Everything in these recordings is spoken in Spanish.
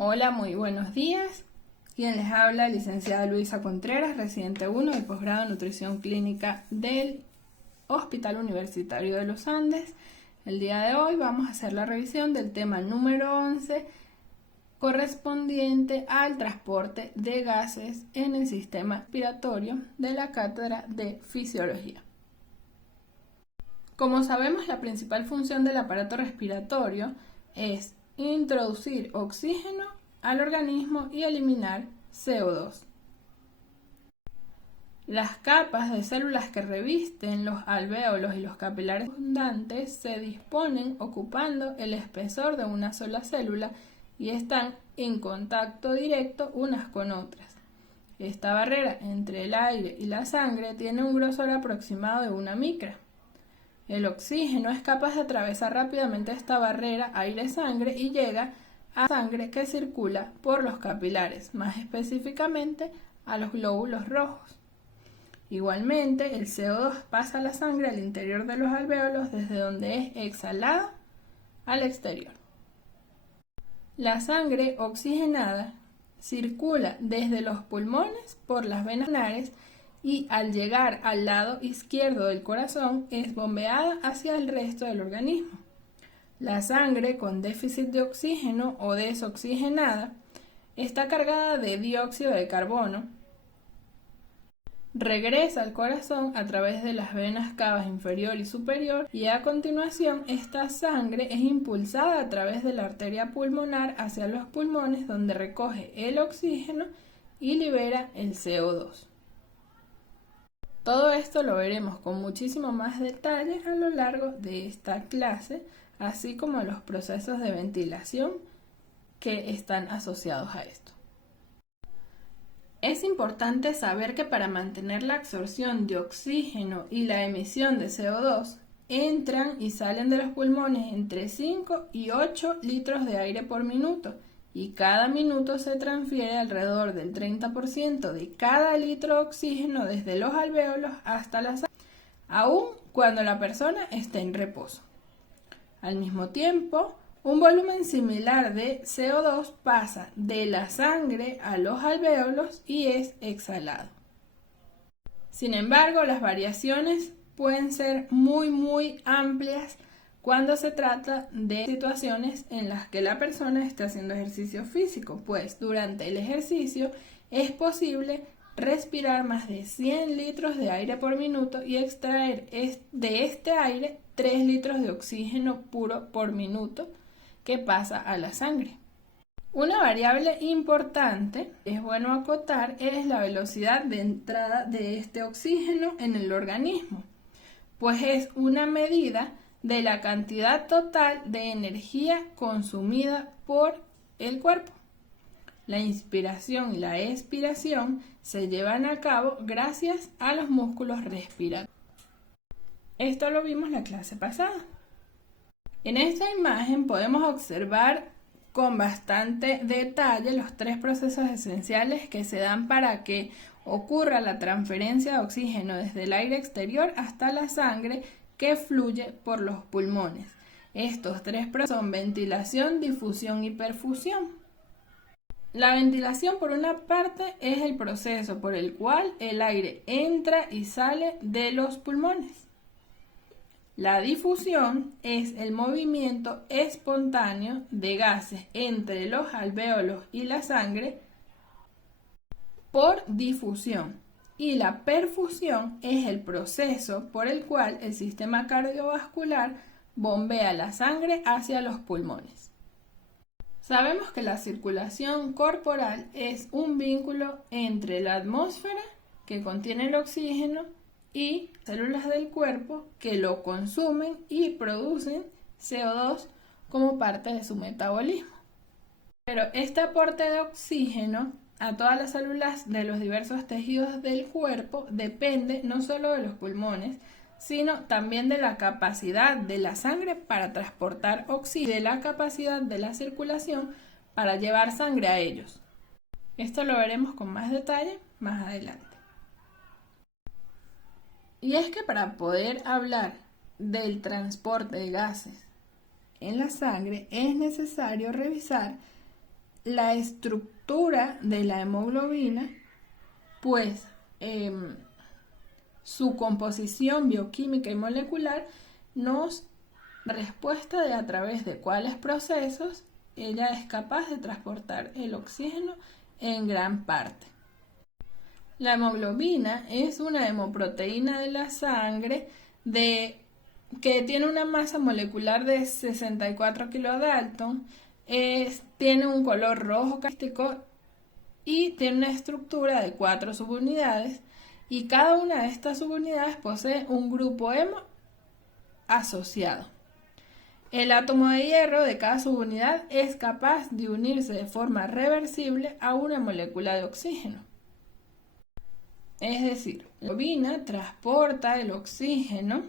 Hola, muy buenos días. Quien les habla, licenciada Luisa Contreras, residente 1 del posgrado en Nutrición Clínica del Hospital Universitario de los Andes. El día de hoy vamos a hacer la revisión del tema número 11, correspondiente al transporte de gases en el sistema respiratorio de la cátedra de Fisiología. Como sabemos, la principal función del aparato respiratorio es introducir oxígeno al organismo y eliminar CO2. Las capas de células que revisten los alvéolos y los capilares circundantes se disponen ocupando el espesor de una sola célula y están en contacto directo unas con otras. Esta barrera entre el aire y la sangre tiene un grosor aproximado de 1 micra. El oxígeno es capaz de atravesar rápidamente esta barrera aire-sangre y llega a la sangre que circula por los capilares, más específicamente a los glóbulos rojos. Igualmente, el CO2 pasa a la sangre al interior de los alvéolos desde donde es exhalado al exterior. La sangre oxigenada circula desde los pulmones por las venas pulmonares y al llegar al lado izquierdo del corazón es bombeada hacia el resto del organismo. La sangre con déficit de oxígeno o desoxigenada está cargada de dióxido de carbono, regresa al corazón a través de las venas cavas inferior y superior y a continuación esta sangre es impulsada a través de la arteria pulmonar hacia los pulmones donde recoge el oxígeno y libera el CO2. Todo esto lo veremos con muchísimo más detalle a lo largo de esta clase, así como los procesos de ventilación que están asociados a esto. Es importante saber que para mantener la absorción de oxígeno y la emisión de CO2, entran y salen de los pulmones entre 5 y 8 litros de aire por minuto, y cada minuto se transfiere alrededor del 30% de cada litro de oxígeno desde los alvéolos hasta la sangre, aun cuando la persona esté en reposo. Al mismo tiempo, un volumen similar de CO2 pasa de la sangre a los alvéolos y es exhalado. Sin embargo, las variaciones pueden ser muy amplias cuando se trata de situaciones en las que la persona está haciendo ejercicio físico, pues durante el ejercicio es posible respirar más de 100 litros de aire por minuto y extraer de este aire 3 litros de oxígeno puro por minuto que pasa a la sangre. Una variable importante, es bueno acotar, es la velocidad de entrada de este oxígeno en el organismo, pues es una medida de la cantidad total de energía consumida por el cuerpo. La inspiración y la expiración se llevan a cabo gracias a los músculos respiratorios. Esto lo vimos la clase pasada. En esta imagen podemos observar con bastante detalle los 3 procesos esenciales que se dan para que ocurra la transferencia de oxígeno desde el aire exterior hasta la sangre que fluye por los pulmones. Estos 3 procesos son ventilación, difusión y perfusión. La ventilación, por una parte, es el proceso por el cual el aire entra y sale de los pulmones. La difusión es el movimiento espontáneo de gases entre los alvéolos y la sangre por difusión. Y la perfusión es el proceso por el cual el sistema cardiovascular bombea la sangre hacia los pulmones. Sabemos que la circulación corporal es un vínculo entre la atmósfera, que contiene el oxígeno, y células del cuerpo que lo consumen y producen CO2 como parte de su metabolismo. Pero este aporte de oxígeno a todas las células de los diversos tejidos del cuerpo depende no solo de los pulmones, sino también de la capacidad de la sangre para transportar oxígeno y de la capacidad de la circulación para llevar sangre a ellos. Esto lo veremos con más detalle más adelante. Y es que para poder hablar del transporte de gases en la sangre es necesario revisar la estructura de la hemoglobina, pues su composición bioquímica y molecular nos respuesta de a través de cuáles procesos ella es capaz de transportar el oxígeno en gran parte. La hemoglobina es una hemoproteína de la sangre que tiene una masa molecular de 64 kilodalton, tiene un color rojo característico y tiene una estructura de 4 subunidades, y cada una de estas subunidades posee un grupo hemo asociado. El átomo de hierro de cada subunidad es capaz de unirse de forma reversible a una molécula de oxígeno. Es decir, la hemoglobina transporta el oxígeno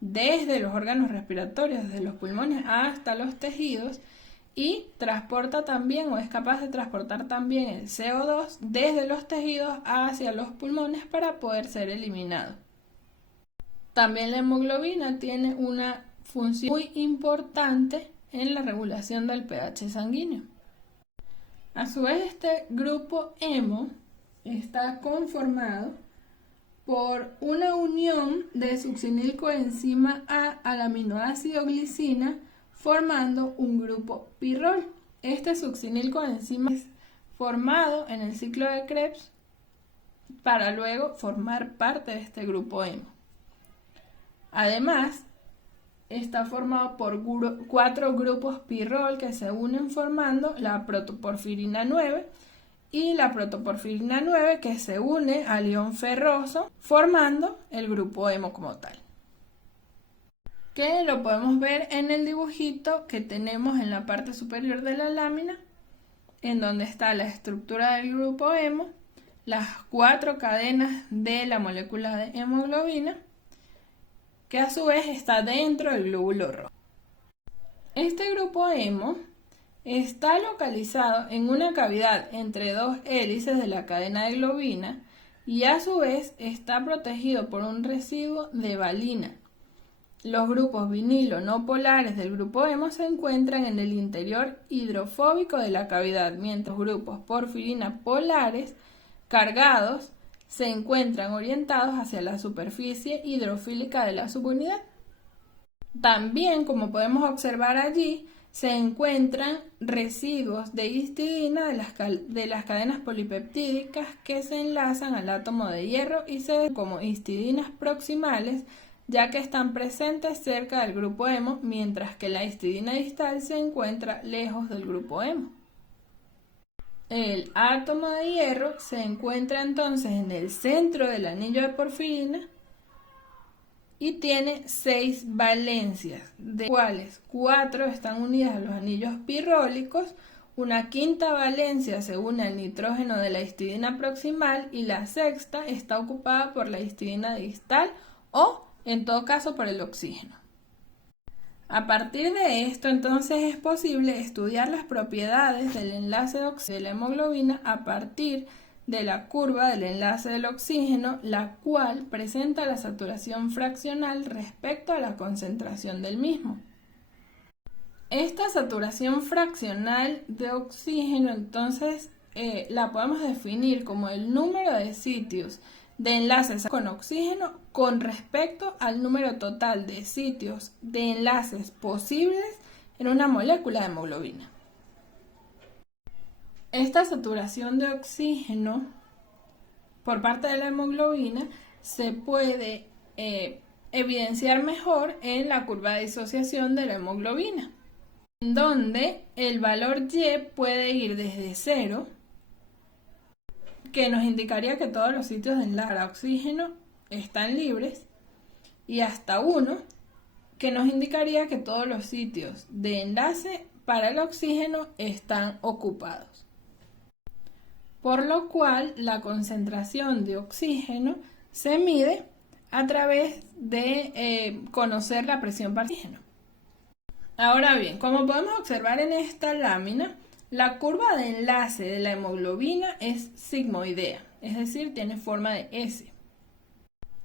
desde los órganos respiratorios, desde los pulmones hasta los tejidos, y transporta también, o es capaz de transportar también, el CO2 desde los tejidos hacia los pulmones para poder ser eliminado. También la hemoglobina tiene una función muy importante en la regulación del pH sanguíneo. A su vez, este grupo hemo está conformado por una unión de succinilcoenzima A al aminoácido glicina, formando un grupo pirrol. Este succinilcoenzima es formado en el ciclo de Krebs para luego formar parte de este grupo hemo. Además, está formado por 4 grupos pirrol que se unen formando la protoporfirina 9, y la protoporfirina 9 que se une al ion ferroso formando el grupo hemo como tal, que lo podemos ver en el dibujito que tenemos en la parte superior de la lámina, en donde está la estructura del grupo hemo, las 4 cadenas de la molécula de hemoglobina, que a su vez está dentro del glóbulo rojo. Este grupo hemo está localizado en una cavidad entre 2 hélices de la cadena de globina, y a su vez está protegido por un residuo de valina. Los grupos vinilo no polares del grupo hemo se encuentran en el interior hidrofóbico de la cavidad, mientras los grupos porfirina polares cargados se encuentran orientados hacia la superficie hidrofílica de la subunidad. También, como podemos observar allí, se encuentran residuos de histidina de las cadenas polipeptídicas que se enlazan al átomo de hierro y se ven como histidinas proximales, ya que están presentes cerca del grupo hemo, mientras que la histidina distal se encuentra lejos del grupo hemo. El átomo de hierro se encuentra entonces en el centro del anillo de porfirina y tiene 6 valencias, de cuales 4 están unidas a los anillos pirrólicos, una quinta valencia se une al nitrógeno de la histidina proximal y la sexta está ocupada por la histidina distal o, en todo caso, por el oxígeno. A partir de esto, entonces, es posible estudiar las propiedades del enlace de la hemoglobina a partir de la curva del enlace del oxígeno, la cual presenta la saturación fraccional respecto a la concentración del mismo. Esta saturación fraccional de oxígeno, entonces, la podemos definir como el número de sitios de enlaces con oxígeno con respecto al número total de sitios de enlaces posibles en una molécula de hemoglobina. Esta saturación de oxígeno por parte de la hemoglobina se puede evidenciar mejor en la curva de disociación de la hemoglobina, en donde el valor Y puede ir desde 0, que nos indicaría que todos los sitios de enlace para oxígeno están libres, y hasta 1, que nos indicaría que todos los sitios de enlace para el oxígeno están ocupados. Por lo cual, la concentración de oxígeno se mide a través de conocer la presión para oxígeno. Ahora bien, como podemos observar en esta lámina, la curva de enlace de la hemoglobina es sigmoidea, es decir, tiene forma de S,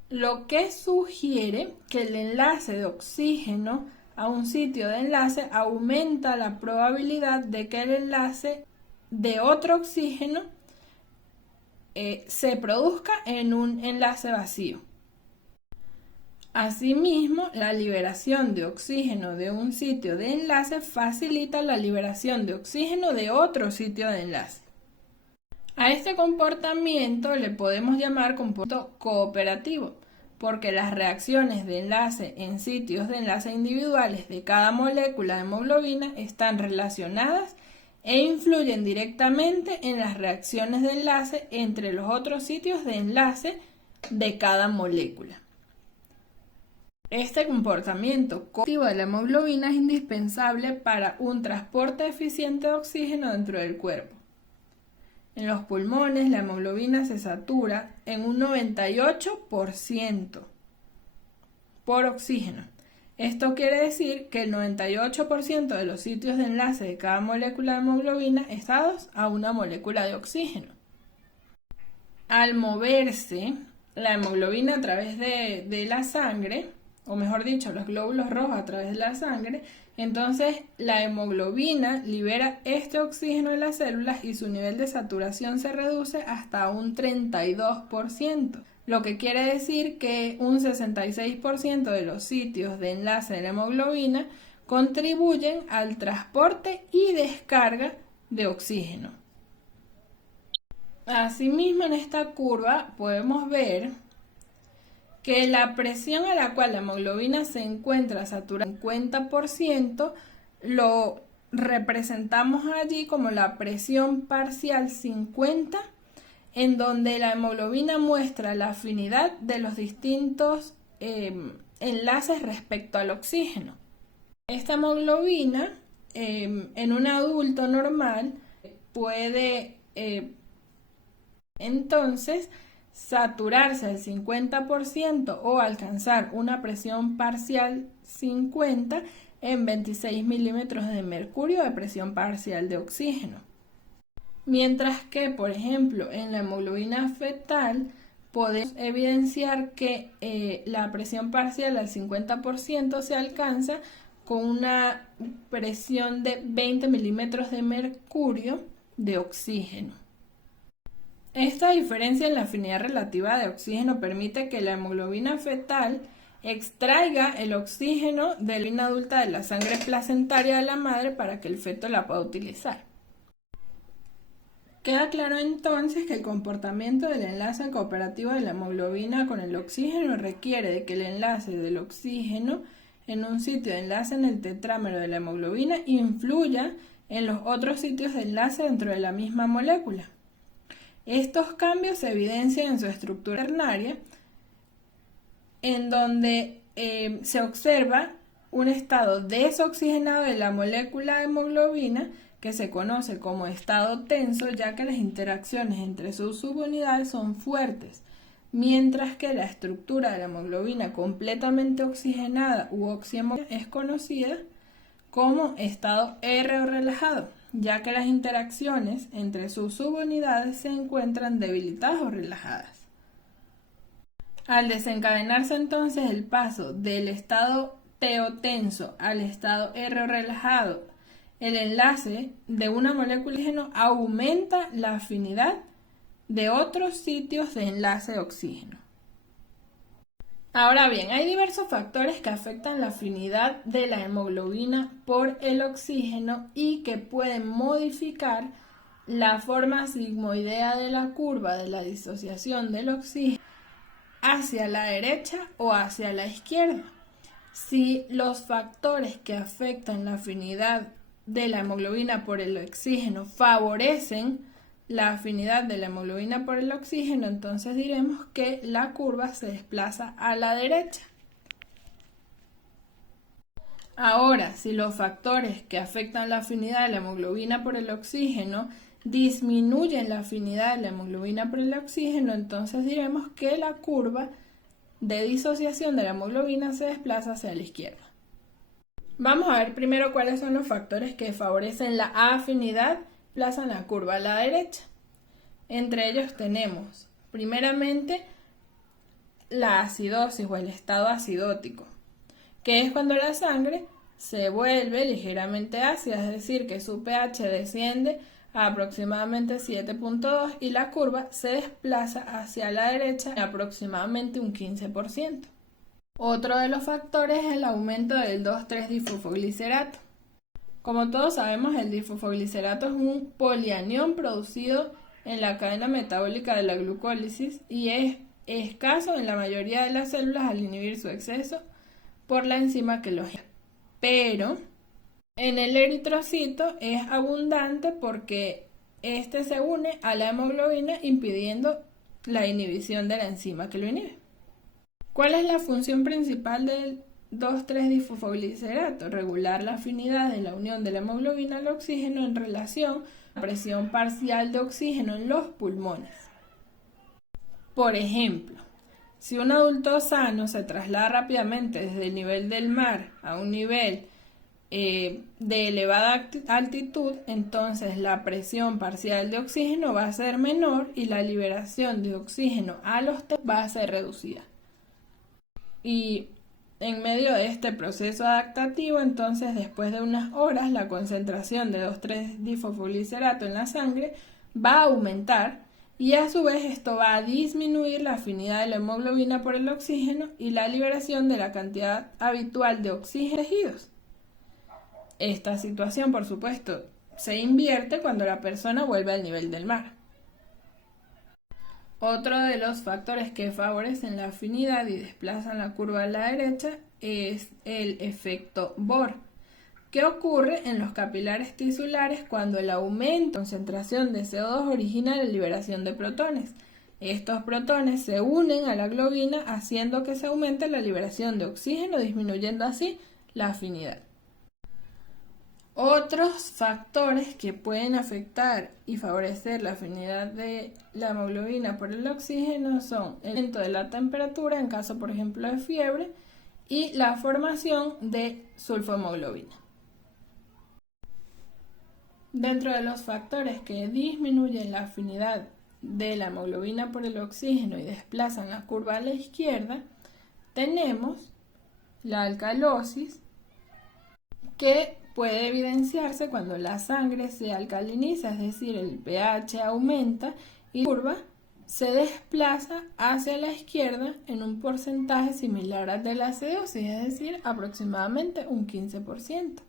lo que sugiere que el enlace de oxígeno a un sitio de enlace aumenta la probabilidad de que el enlace de otro oxígeno se produzca en un enlace vacío. Asimismo, la liberación de oxígeno de un sitio de enlace facilita la liberación de oxígeno de otro sitio de enlace. A este comportamiento le podemos llamar comportamiento cooperativo, porque las reacciones de enlace en sitios de enlace individuales de cada molécula de hemoglobina están relacionadas e influyen directamente en las reacciones de enlace entre los otros sitios de enlace de cada molécula. Este comportamiento cooperativo de la hemoglobina es indispensable para un transporte eficiente de oxígeno dentro del cuerpo. En los pulmones, la hemoglobina se satura en un 98% por oxígeno. Esto quiere decir que el 98% de los sitios de enlace de cada molécula de hemoglobina están dados a una molécula de oxígeno. Al moverse la hemoglobina a través de la sangre, o mejor dicho, los glóbulos rojos a través de la sangre, entonces la hemoglobina libera este oxígeno en las células y su nivel de saturación se reduce hasta un 32%, lo que quiere decir que un 66% de los sitios de enlace de la hemoglobina contribuyen al transporte y descarga de oxígeno. Asimismo, en esta curva podemos ver que la presión a la cual la hemoglobina se encuentra saturada en 50% lo representamos allí como la presión parcial 50, en donde la hemoglobina muestra la afinidad de los distintos enlaces respecto al oxígeno. Esta hemoglobina en un adulto normal puede entonces saturarse al 50% o alcanzar una presión parcial 50 en 26 milímetros de mercurio de presión parcial de oxígeno. Mientras que, por ejemplo, en la hemoglobina fetal podemos evidenciar que la presión parcial al 50% se alcanza con una presión de 20 milímetros de mercurio de oxígeno. Esta diferencia en la afinidad relativa de oxígeno permite que la hemoglobina fetal extraiga el oxígeno de la hemoglobina adulta de la sangre placentaria de la madre para que el feto la pueda utilizar. Queda claro entonces que el comportamiento del enlace cooperativo de la hemoglobina con el oxígeno requiere de que el enlace del oxígeno en un sitio de enlace en el tetrámero de la hemoglobina influya en los otros sitios de enlace dentro de la misma molécula. Estos cambios se evidencian en su estructura ternaria, en donde se observa un estado desoxigenado de la molécula de hemoglobina que se conoce como estado tenso, ya que las interacciones entre sus subunidades son fuertes, mientras que la estructura de la hemoglobina completamente oxigenada u oxihemoglobina es conocida como estado R o relajado, ya que las interacciones entre sus subunidades se encuentran debilitadas o relajadas. Al desencadenarse entonces el paso del estado TO tenso al estado R relajado, el enlace de una molécula de oxígeno aumenta la afinidad de otros sitios de enlace de oxígeno. Ahora bien, hay diversos factores que afectan la afinidad de la hemoglobina por el oxígeno y que pueden modificar la forma sigmoidea de la curva de la disociación del oxígeno hacia la derecha o hacia la izquierda. Si los factores que afectan la afinidad de la hemoglobina por el oxígeno favorecen la afinidad de la hemoglobina por el oxígeno, entonces diremos que la curva se desplaza a la derecha. Ahora, si los factores que afectan la afinidad de la hemoglobina por el oxígeno disminuyen la afinidad de la hemoglobina por el oxígeno, entonces diremos que la curva de disociación de la hemoglobina se desplaza hacia la izquierda. Vamos a ver primero cuáles son los factores que favorecen la afinidad plazan la curva a la derecha. Entre ellos tenemos, primeramente, la acidosis o el estado acidótico, que es cuando la sangre se vuelve ligeramente ácida, es decir, que su pH desciende a aproximadamente 7,2 y la curva se desplaza hacia la derecha en aproximadamente un 15%. Otro de los factores es el aumento del 2,3-difosfoglicerato. Como todos sabemos, el difosfoglicerato es un polianión producido en la cadena metabólica de la glucólisis y es escaso en la mayoría de las células al inhibir su exceso por la enzima que lo genera. Pero en el eritrocito es abundante porque este se une a la hemoglobina impidiendo la inhibición de la enzima que lo inhibe. ¿Cuál es la función principal del 2,3-difosfoglicerato? Regular la afinidad de la unión de la hemoglobina al oxígeno en relación a la presión parcial de oxígeno en los pulmones. Por ejemplo, si un adulto sano se traslada rápidamente desde el nivel del mar a un nivel de elevada altitud, entonces la presión parcial de oxígeno va a ser menor y la liberación de oxígeno a los tejidos va a ser reducida. Y en medio de este proceso adaptativo, entonces después de unas horas, la concentración de 2,3-difosfoglicerato en la sangre va a aumentar y a su vez esto va a disminuir la afinidad de la hemoglobina por el oxígeno y la liberación de la cantidad habitual de oxígeno en tejidos. Esta situación, por supuesto, se invierte cuando la persona vuelve al nivel del mar. Otro de los factores que favorecen la afinidad y desplazan la curva a la derecha es el efecto Bohr, que ocurre en los capilares tisulares cuando el aumento de concentración de CO2 origina la liberación de protones. Estos protones se unen a la globina haciendo que se aumente la liberación de oxígeno, disminuyendo así la afinidad. Otros factores que pueden afectar y favorecer la afinidad de la hemoglobina por el oxígeno son el aumento de la temperatura en caso, por ejemplo, de fiebre y la formación de sulfohemoglobina. Dentro de los factores que disminuyen la afinidad de la hemoglobina por el oxígeno y desplazan la curva a la izquierda, tenemos la alcalosis, que puede evidenciarse cuando la sangre se alcaliniza, es decir, el pH aumenta y la curva se desplaza hacia la izquierda en un porcentaje similar al de la acidosis, es decir, aproximadamente un 15%.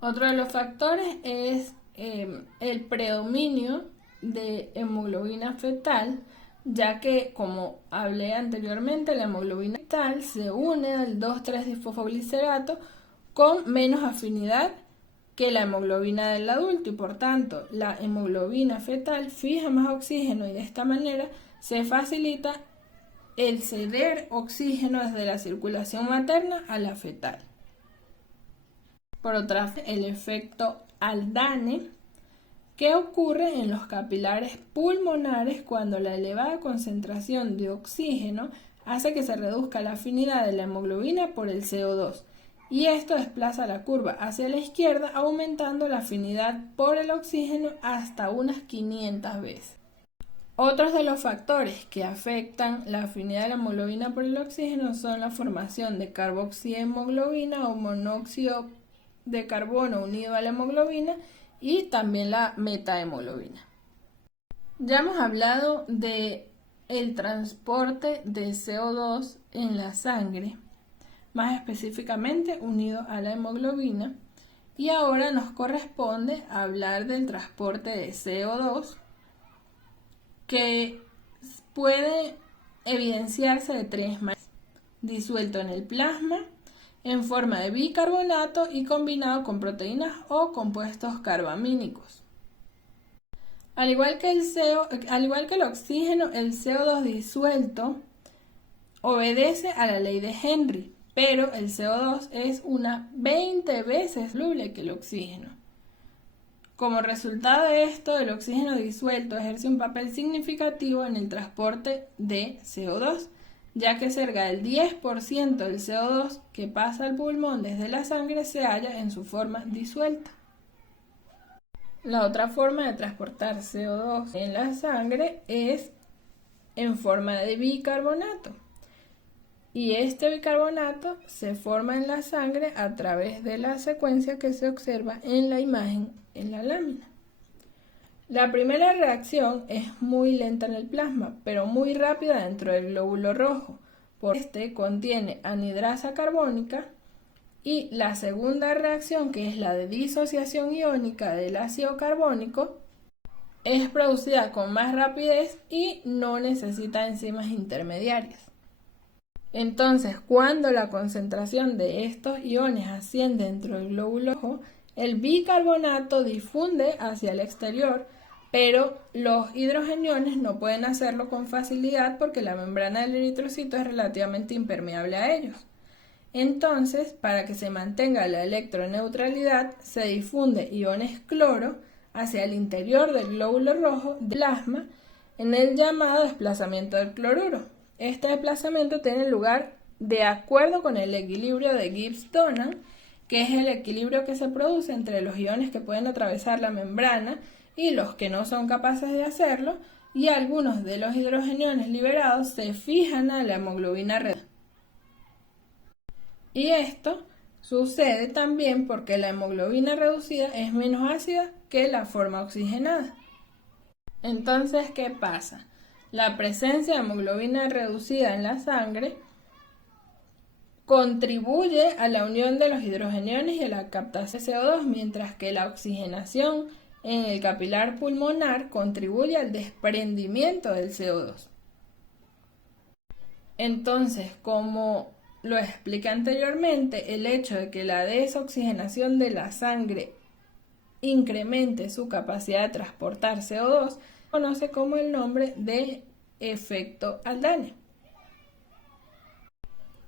Otro de los factores es el predominio de hemoglobina fetal, ya que, como hablé anteriormente, la hemoglobina fetal se une al 2,3-difosfoglicerato con menos afinidad que la hemoglobina del adulto y por tanto la hemoglobina fetal fija más oxígeno y de esta manera se facilita el ceder oxígeno desde la circulación materna a la fetal. Por otra parte, el efecto Haldane, que ocurre en los capilares pulmonares cuando la elevada concentración de oxígeno hace que se reduzca la afinidad de la hemoglobina por el CO2. Y esto desplaza la curva hacia la izquierda, aumentando la afinidad por el oxígeno hasta unas 500 veces. Otros de los factores que afectan la afinidad de la hemoglobina por el oxígeno son la formación de carboxihemoglobina o monóxido de carbono unido a la hemoglobina y también la metahemoglobina. Ya hemos hablado de el transporte de CO2 en la sangre, más específicamente unido a la hemoglobina, y ahora nos corresponde hablar del transporte de CO2 que puede evidenciarse de tres maneras: disuelto en el plasma, en forma de bicarbonato y combinado con proteínas o compuestos carbamínicos. Al igual que el oxígeno, el CO2 disuelto obedece a la ley de Henry, pero el CO2 es unas 20 veces soluble que el oxígeno. Como resultado de esto, el oxígeno disuelto ejerce un papel significativo en el transporte de CO2, ya que cerca del 10% del CO2 que pasa al pulmón desde la sangre se halla en su forma disuelta. La otra forma de transportar CO2 en la sangre es en forma de bicarbonato. Y este bicarbonato se forma en la sangre a través de la secuencia que se observa en la imagen en la lámina. La primera reacción es muy lenta en el plasma, pero muy rápida dentro del glóbulo rojo, porque este contiene anhidrasa carbónica, y la segunda reacción, que es la de disociación iónica del ácido carbónico, es producida con más rapidez y no necesita enzimas intermediarias. Entonces, cuando la concentración de estos iones asciende dentro del glóbulo rojo, el bicarbonato difunde hacia el exterior, pero los hidrogeniones no pueden hacerlo con facilidad porque la membrana del eritrocito es relativamente impermeable a ellos. Entonces, para que se mantenga la electroneutralidad, se difunde iones cloro hacia el interior del glóbulo rojo del plasma en el llamado desplazamiento del cloruro. Este desplazamiento tiene lugar de acuerdo con el equilibrio de Gibbs-Donan, que es el equilibrio que se produce entre los iones que pueden atravesar la membrana y los que no son capaces de hacerlo, y algunos de los hidrogeniones liberados se fijan a la hemoglobina reducida. Y esto sucede también porque la hemoglobina reducida es menos ácida que la forma oxigenada. Entonces, ¿qué pasa? La presencia de hemoglobina reducida en la sangre contribuye a la unión de los hidrogeniones y a la captación de CO2, mientras que la oxigenación en el capilar pulmonar contribuye al desprendimiento del CO2. Entonces, como lo expliqué anteriormente, el hecho de que la desoxigenación de la sangre incremente su capacidad de transportar CO2 se conoce como el nombre de efecto Haldane.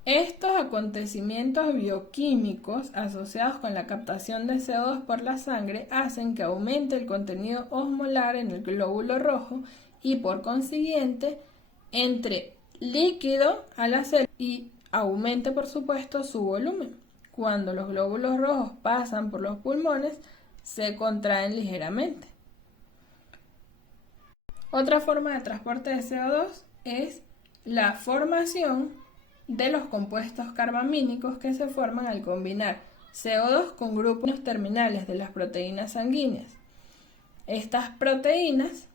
Estos acontecimientos bioquímicos asociados con la captación de CO2 por la sangre hacen que aumente el contenido osmolar en el glóbulo rojo y por consiguiente entre líquido a la célula y aumente por supuesto su volumen. Cuando los glóbulos rojos pasan por los pulmones, se contraen ligeramente. Otra forma de transporte de CO2 es la formación de los compuestos carbamínicos que se forman al combinar CO2 con grupos terminales de las proteínas sanguíneas. Estas proteínas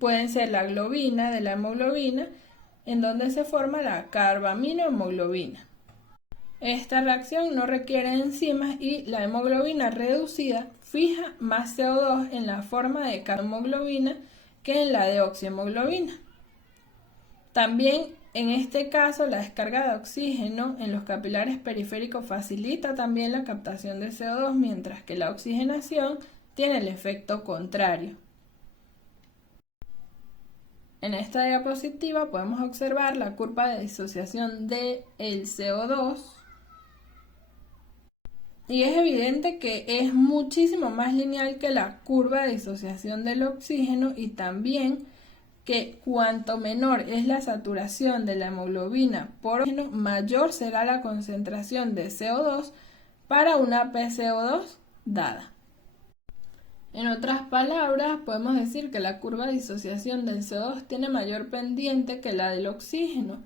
pueden ser la globina de la hemoglobina, en donde se forma la carbaminohemoglobina. Esta reacción no requiere enzimas y la hemoglobina reducida fija más CO2 en la forma de carbaminohemoglobina que en la de oxihemoglobina. También en este caso la descarga de oxígeno en los capilares periféricos facilita también la captación de CO2, mientras que la oxigenación tiene el efecto contrario. En esta diapositiva podemos observar la curva de disociación del CO2 y es evidente que es muchísimo más lineal que la curva de disociación del oxígeno, y también que cuanto menor es la saturación de la hemoglobina por oxígeno, mayor será la concentración de CO2 para una PCO2 dada. En otras palabras, podemos decir que la curva de disociación del CO2 tiene mayor pendiente que la del oxígeno,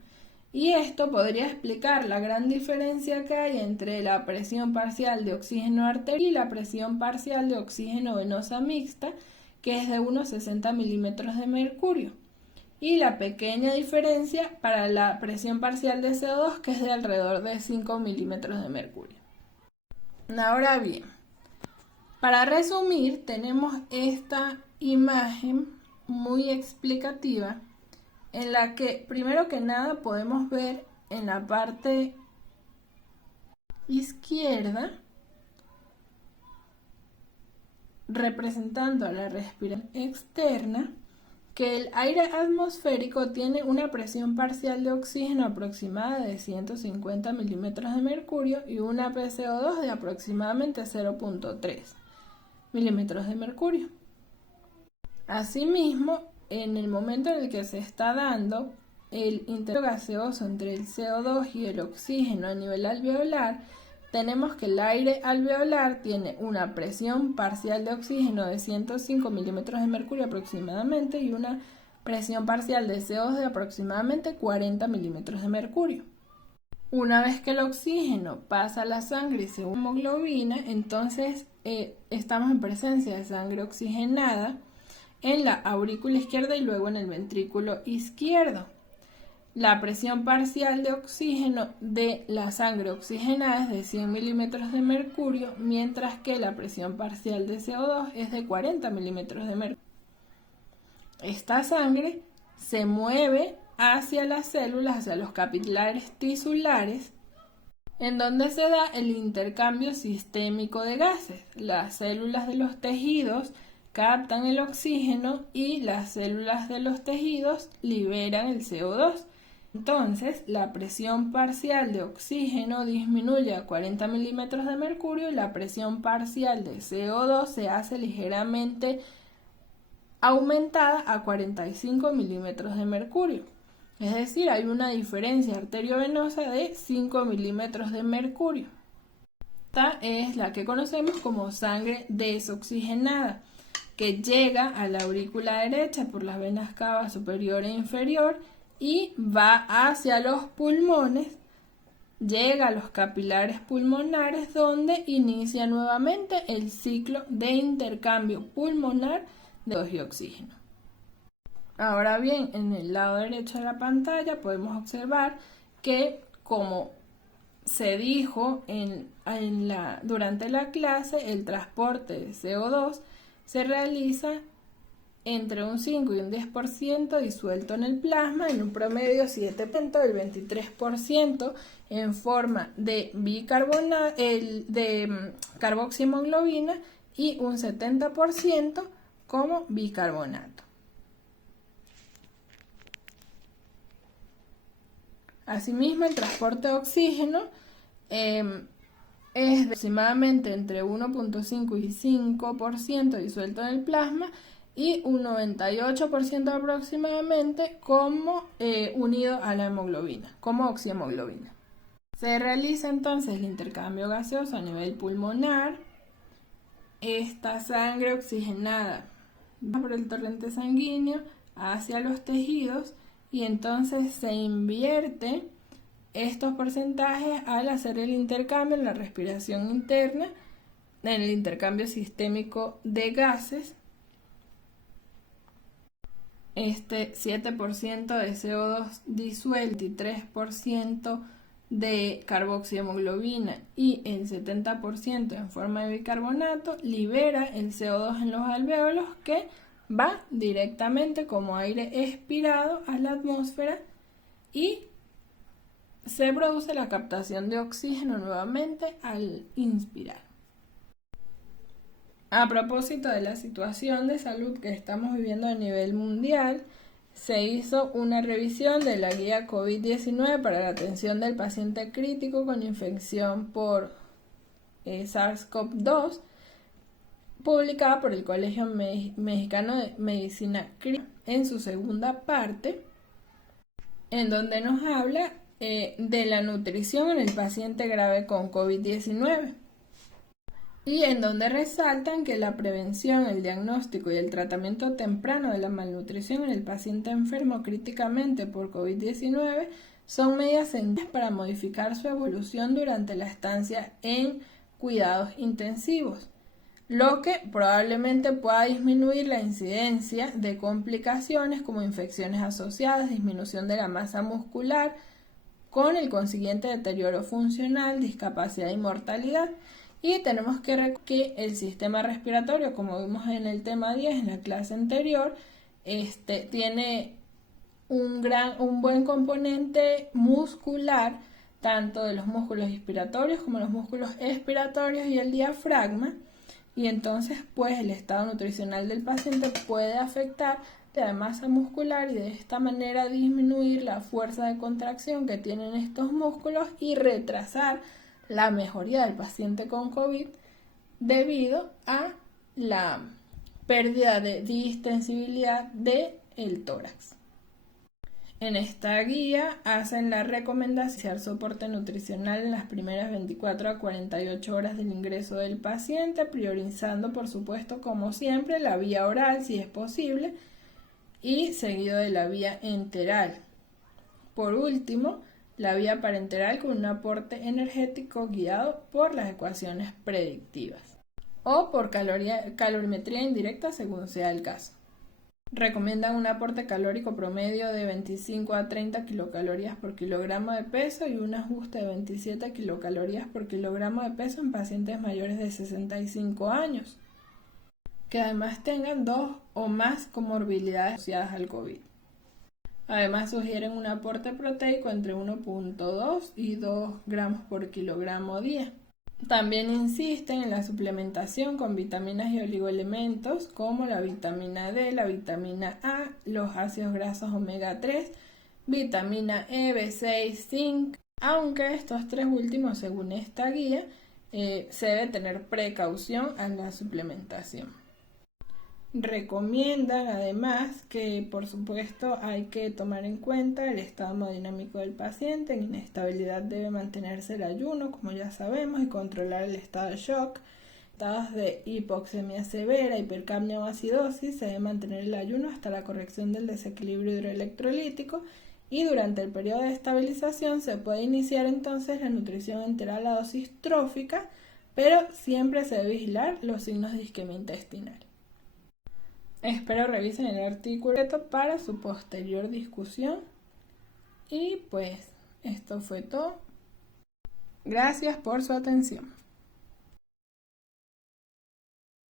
y esto podría explicar la gran diferencia que hay entre la presión parcial de oxígeno arterial y la presión parcial de oxígeno venosa mixta, que es de unos 60 milímetros de mercurio, y la pequeña diferencia para la presión parcial de CO2, que es de alrededor de 5 milímetros de mercurio. Ahora bien, para resumir, tenemos esta imagen muy explicativa en la que primero que nada podemos ver en la parte izquierda, representando a la respiración externa, que el aire atmosférico tiene una presión parcial de oxígeno aproximada de 150 milímetros de mercurio y una PCO2 de aproximadamente 0.3 milímetros de mercurio. Asimismo, en el momento en el que se está dando el intercambio gaseoso entre el CO2 y el oxígeno a nivel alveolar, tenemos que el aire alveolar tiene una presión parcial de oxígeno de 105 milímetros de mercurio aproximadamente y una presión parcial de CO2 de aproximadamente 40 milímetros de mercurio. Una vez que el oxígeno pasa a la sangre y se une a la hemoglobina, entonces estamos en presencia de sangre oxigenada en la aurícula izquierda y luego en el ventrículo izquierdo. La presión parcial de oxígeno de la sangre oxigenada es de 100 milímetros de mercurio, mientras que la presión parcial de CO2 es de 40 milímetros de mercurio. Esta sangre se mueve hacia las células, hacia los capilares tisulares, en donde se da el intercambio sistémico de gases. Las células de los tejidos captan el oxígeno y las células de los tejidos liberan el CO2. Entonces, la presión parcial de oxígeno disminuye a 40 milímetros de mercurio y la presión parcial de CO2 se hace ligeramente aumentada a 45 milímetros de mercurio. Es decir, hay una diferencia arteriovenosa de 5 milímetros de mercurio. Esta es la que conocemos como sangre desoxigenada, que llega a la aurícula derecha por las venas cava superior e inferior y va hacia los pulmones, llega a los capilares pulmonares, donde inicia nuevamente el ciclo de intercambio pulmonar de CO2 y oxígeno. Ahora bien, en el lado derecho de la pantalla podemos observar que, como se dijo durante la clase, el transporte de CO2 se realiza entre un 5 y un 10% disuelto en el plasma, en un promedio 7%, el 23% en forma de carboxiemoglobina y un 70% como bicarbonato. Asimismo, el transporte de oxígeno es de aproximadamente entre 1.5 y 5% disuelto en el plasma y un 98% aproximadamente como unido a la hemoglobina, como oxihemoglobina. Se realiza entonces el intercambio gaseoso a nivel pulmonar. Esta sangre oxigenada va por el torrente sanguíneo hacia los tejidos y entonces se invierte estos porcentajes al hacer el intercambio en la respiración interna, en el intercambio sistémico de gases. Este 7% de CO2 disuelto y 3% de carboxiemoglobina y el 70% en forma de bicarbonato libera el CO2 en los alvéolos, que va directamente como aire expirado a la atmósfera y se produce la captación de oxígeno nuevamente al inspirar. A propósito de la situación de salud que estamos viviendo a nivel mundial, se hizo una revisión de la guía COVID-19 para la atención del paciente crítico con infección por SARS-CoV-2, publicada por el Colegio Mexicano de Medicina Clínica en su segunda parte, en donde nos habla de la nutrición en el paciente grave con COVID-19 y en donde resaltan que la prevención, el diagnóstico y el tratamiento temprano de la malnutrición en el paciente enfermo críticamente por COVID-19 son medidas esenciales para modificar su evolución durante la estancia en cuidados intensivos, lo que probablemente pueda disminuir la incidencia de complicaciones como infecciones asociadas, disminución de la masa muscular, con el consiguiente deterioro funcional, discapacidad y mortalidad. Y tenemos que recordar que el sistema respiratorio, como vimos en el tema 10 en la clase anterior, tiene un buen componente muscular, tanto de los músculos inspiratorios como los músculos expiratorios y el diafragma, y entonces pues el estado nutricional del paciente puede afectar la masa muscular y de esta manera disminuir la fuerza de contracción que tienen estos músculos y retrasar la mejoría del paciente con COVID debido a la pérdida de distensibilidad del tórax. En esta guía hacen la recomendación de soporte nutricional en las primeras 24 a 48 horas del ingreso del paciente, priorizando por supuesto como siempre la vía oral si es posible y seguido de la vía enteral. Por último, la vía parenteral con un aporte energético guiado por las ecuaciones predictivas. o por calorimetría indirecta según sea el caso. Recomiendan un aporte calórico promedio de 25 a 30 kilocalorías por kilogramo de peso y un ajuste de 27 kilocalorías por kilogramo de peso en pacientes mayores de 65 años, que además tengan 2 o más comorbilidades asociadas al COVID. Además sugieren un aporte proteico entre 1.2 y 2 gramos por kilogramo día. También insisten en la suplementación con vitaminas y oligoelementos como la vitamina D, la vitamina A, los ácidos grasos omega 3, vitamina E, B6, zinc, aunque estos 3 últimos, según esta guía, se debe tener precaución a la suplementación. Recomiendan además que, por supuesto, hay que tomar en cuenta el estado hemodinámico del paciente. En inestabilidad debe mantenerse el ayuno, como ya sabemos, y controlar el estado de shock. Estados de hipoxemia severa, hipercapnia o acidosis, se debe mantener el ayuno hasta la corrección del desequilibrio hidroelectrolítico, y durante el periodo de estabilización se puede iniciar entonces la nutrición enteral a dosis trófica, pero siempre se debe vigilar los signos de isquemia intestinal. Espero revisen el artículo para su posterior discusión. Y pues esto fue todo. Gracias por su atención.